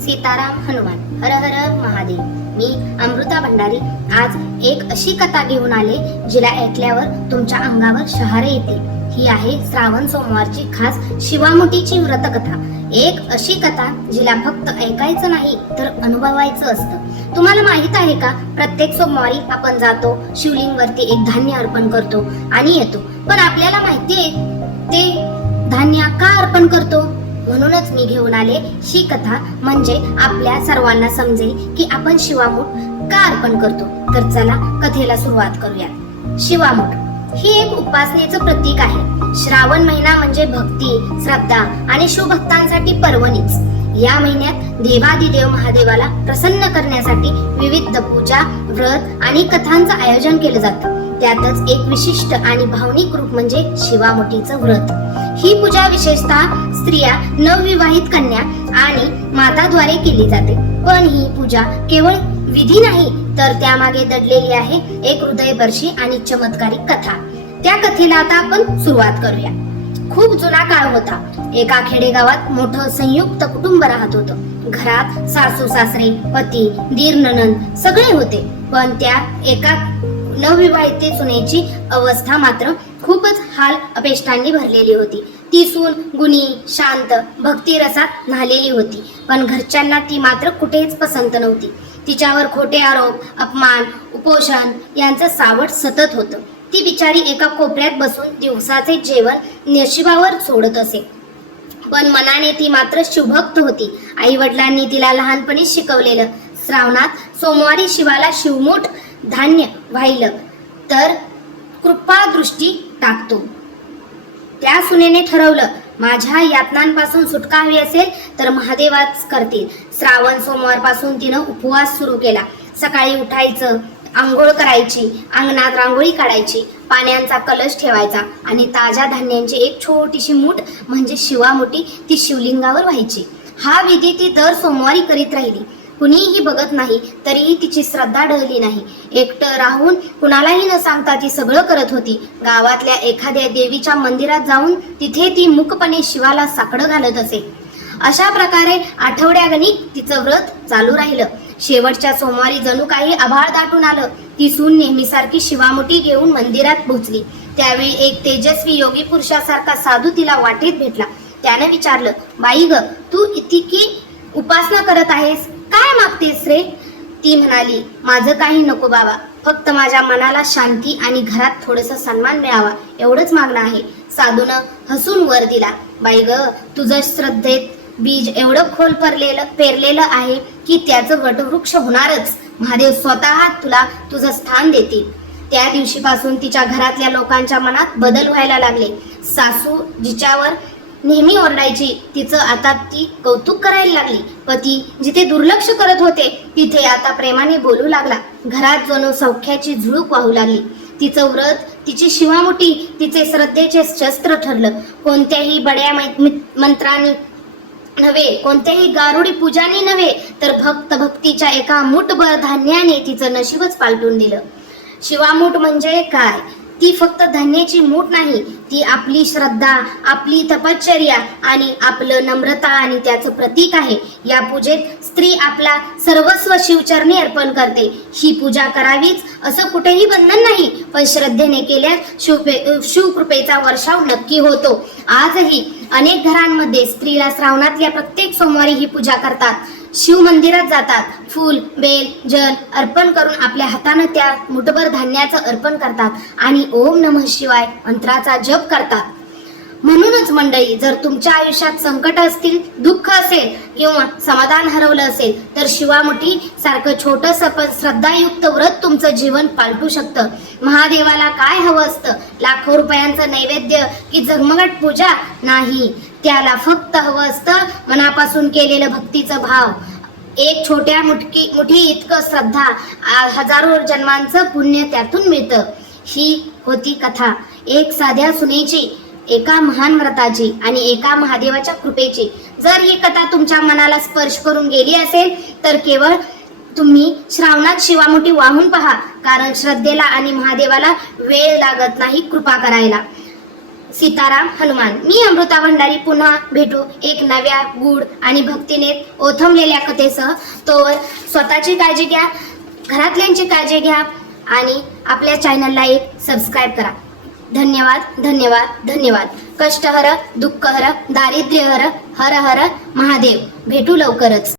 सीताराम हनुमान हर हर महादेव. मी अमृता भंडारी. आज एक अशी कथा घेऊन आले जिला ऐकल्यावर तुमच्या अंगावर शहारे येतील. ही आहे श्रावण सोमवारची खास शिवामुठीची व्रतकथा. एक अशी कथा जिला फक्त ऐकायचं नाही तर अनुभवायचं असतं. तुम्हाला माहीत आहे का प्रत्येक सोमवारी आपण जातो शिवलिंगवरती एक धान्य अर्पण करतो आणि येतो. पण आपल्याला माहिती आहे ते धान्य का अर्पण करतो? म्हणूनच मी घेऊन आले ही कथा म्हणजे आपल्या सर्वांना समजेल की आपण शिवामूठ का अर्पण करतो. तर चला कथेला सुरुवात करूया शिवामूठ ही एक उपासनेचं प्रतीक आहे. श्रावण महिना म्हणजे भक्ती श्रद्धा आणि शिवभक्तांसाठी पर्वणीच. या महिन्यात देवादिदेव महादेवाला प्रसन्न करण्यासाठी विविध पूजा व्रत आणि कथांचं आयोजन केलं जातं. त्यातच एक विशिष्ट आणि भावनिक रूप म्हणजे शिवामुठीचं व्रत. ही पूजा विशेषतः स्त्रिया नवविवाहित कन्या आणि माताद्वारे केली जाते. पण ही पूजा केवळ विधी नाही तर त्यामागे दडलेली आहे एक हृदयस्पर्शी आणि चमत्कारिक कथा. त्या कथेला आता आपण सुरुवात करूया. खूप जुना काळ होता. एका खेडेगावात मोठं संयुक्त कुटुंब राहत होतं. घरात सासू सासरे पती दीर ननंद सगळे होते. पण त्या एका नवविवाहिते सुनेची अवस्था मात्र खूपच हाल अपेष्टांनी भरलेली होती. ती सून गुणी शांत भक्तिरसात न्हालेली होती. पण घरच्यांना ती मात्र कुठेच पसंत नव्हती. तिच्यावर खोटे आरोप अपमान उपोषण यांचं सावट सतत होतं. ती बिचारी एका कोपऱ्यात बसून दिवसाचे जेवण नशिबावर सोडत असे. पण मनाने ती मात्र शिवभक्त होती. आई वडिलांनी तिला लहानपणी शिकवलेलं. श्रावणात सोमवारी शिवाला शिवमूठ धान्य वाहिलं तर कृपा दृष्टी टाकतो. त्या सुनेने ठरवलं माझ्या यातनांपासून सुटका हवी असेल तर महादेवाच करतील. श्रावण सोमवारपासून तिनं उपवास सुरू केला. सकाळी उठायचं आंघोळ करायची अंगणात रांगोळी काढायची पाण्याचा कलश ठेवायचा आणि ताज्या धान्यांची एक छोटीशी मूठ म्हणजे शिवामुठी ती शिवलिंगावर व्हायची. हा विधी ती दर सोमवारी करीत राहिली. कुणीही बघत नाही तरीही तिची श्रद्धा ढळली नाही. एकटं राहून कुणालाही न सांगता ती सगळं करत होती. गावातल्या एखाद्या देवीच्या मंदिरात जाऊन तिथे ती मुकपणे शिवाला साकडं घालत असे. अशा प्रकारे आठवड्यागणिक तिचं व्रत चालू राहिलं. शेवटच्या सोमवारी जणू काही आभाळ दाटून आलं. ती सून नेहमीसारखी शिवामुठी घेऊन मंदिरात पोहोचली. त्यावेळी एक तेजस्वी योगी पुरुषासारखा साधू तिला वाटेत भेटला. त्यानं विचारलं बाई ग तू इतकी उपासना करत आहेस काय मागतेस रे? ती म्हणाली माझं काही नको बाबा. फक्त माझ्या मनाला शांती आणि घरात थोडस सन्मान मिळावा. एवढंच मागणं आहे. साधूनं हसून वर दिला. बाई ग तुझं श्रद्धेत बीज एवढं खोल परलेलं पेरलेलं आहे की त्याचं वटवृक्ष होणारच. महादेव स्वतः तुला तुझं स्थान देतील. त्या दिवशीपासून तिच्या घरातल्या लोकांच्या मनात बदल व्हायला लागले. सासू जिच्यावर नेहमी ओरडायची. तिचं आता ती कौतुक करायला लागली. पती जिथे दुर्लक्ष करत होते तिथे आता प्रेमाने बोलू लागला. घरात जणू सौख्याची झुळूक वाहू लागली. तिचं व्रत तिची शिवामुठी तिचे श्रद्धेचे शस्त्र ठरलं. कोणत्याही बड्या मंत्राने मंत्रांनी नव्हे कोणत्याही गारुडी पूजाने नव्हे तर भक्त भक्तीच्या एका मुठभर धान्याने तिचं नशीबच पालटून दिलं. शिवामूठ म्हणजे काय? ती फक्त धान्याची मूठ नाही ती आपली श्रद्धा आपली तपश्चर्या आणि आपलं नम्रता आणि त्याचं प्रतीक आहे. या पूजेत स्त्री आपला सर्वस्व शिवचरणी अर्पण करते. ही पूजा करावीच असं कुठेही बंधन नाही पण श्रद्धेने केल्यास शिवपे शिवकृपेचा वर्षाव नक्की होतो. आजही अनेक घरांमध्ये स्त्रीला श्रावणातल्या प्रत्येक सोमवारी ही पूजा करतात. शिव मंदिरात जातात. फूल बेल जल अर्पण करून आपल्या हातानं त्या मुठभर धान्याचं अर्पण करतात आणि ओम नमः शिवाय मंत्राचा जप करतात. म्हणूनच मंडळी जर तुमच्या आयुष्यात संकट असतील दुःख असेल किंवा समाधान हरवलं असेल तर शिवामुठी सारखं छोटस पण श्रद्धायुक्त व्रत तुमचं जीवन पालटू शकतं. महादेवाला काय हवं असतं? लाखो रुपयांचं नैवेद्य की झगमगट पूजा? नाही. त्याला फक्त हवं असतं मनापासून केलेलं भक्तीचं भाव. एक छोट्या मुठकी मुठी इतकं श्रद्धा हजारो जन्मांचं पुण्य त्यातून मिळतं. ही होती कथा. एक साध्या सुनेची एका महान व्रताची आणि एका महादेवाच्या कृपेची. जर ही कथा तुमच्या मनाला स्पर्श करून गेली असेल तर केवळ तुम्ही श्रावणात शिवामुठी वाहून पहा कारण श्रद्धेला आणि महादेवाला वेळ लागत नाही कृपा करायला. सीताराम हनुमान. मी अमृता भंडारी पुन्हा भेटू. एक नव्या गुड आणि भक्तीने ओथमलेल्या कथेसह तोवर स्वतःची काळजी घ्या घरातल्यांची काळजी घ्या आणि आपल्या चॅनलला एक सबस्क्राईब करा. धन्यवाद धन्यवाद धन्यवाद. कष्टहर दुःखहर दारिद्र्यहर हर हर महादेव. भेटू लवकरच.